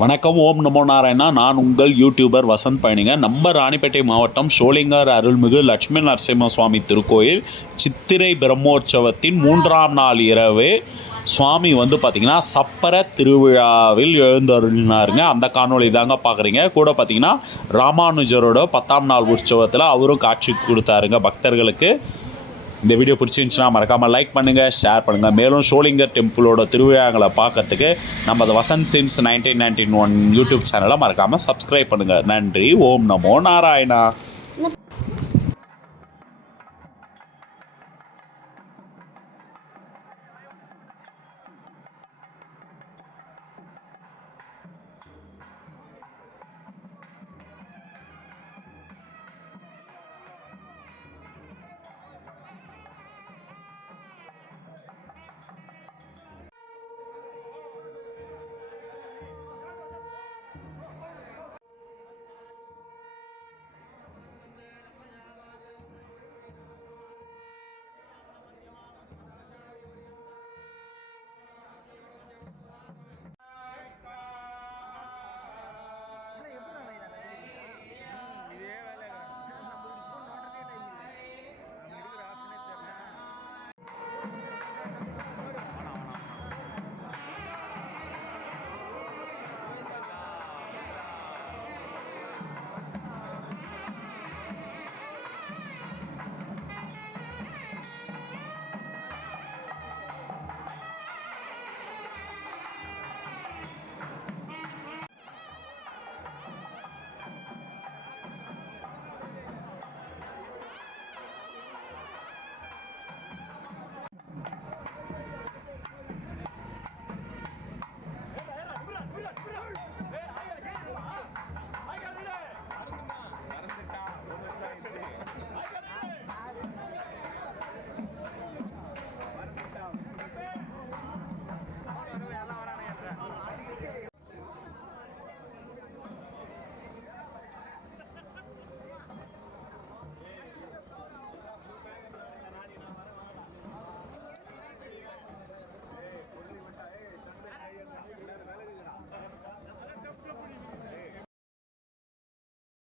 வணக்கம். ஓம் நமோ நாராயணா. நான் உங்கள் யூடியூபர் வசந்த் பயணிங்க. நம்ம ராணிப்பேட்டை மாவட்டம் சோளிங்கர் அருள்மிகு லட்சுமி நரசிம்ம சுவாமி திருக்கோயில் சித்திரை பிரம்மோற்சவத்தின் 3ஆம் நாள் இரவு சுவாமி பார்த்திங்கன்னா சப்பர திருவிழாவில் எழுந்தருளினாருங்க. அந்த காணொளி தாங்க பார்க்குறீங்க. கூட பார்த்திங்கன்னா ராமானுஜரோட 10ஆம் நாள் உற்சவத்தில் அவரும் காட்சி கொடுத்தாருங்க பக்தர்களுக்கு. இந்த வீடியோ பிடிச்சிருந்துச்சுன்னா மறக்காமல் லைக் பண்ணுங்கள், ஷேர் பண்ணுங்கள். மேலும் சோளிங்கர் டெம்பிளோட திருவிழாங்களை பார்க்கறதுக்கு நம்ம வசந்த் சின்ஸ் 1991 யூடியூப் சேனலை மறக்காமல் சப்ஸ்கிரைப் பண்ணுங்கள். நன்றி. ஓம் நமோ நாராயணா.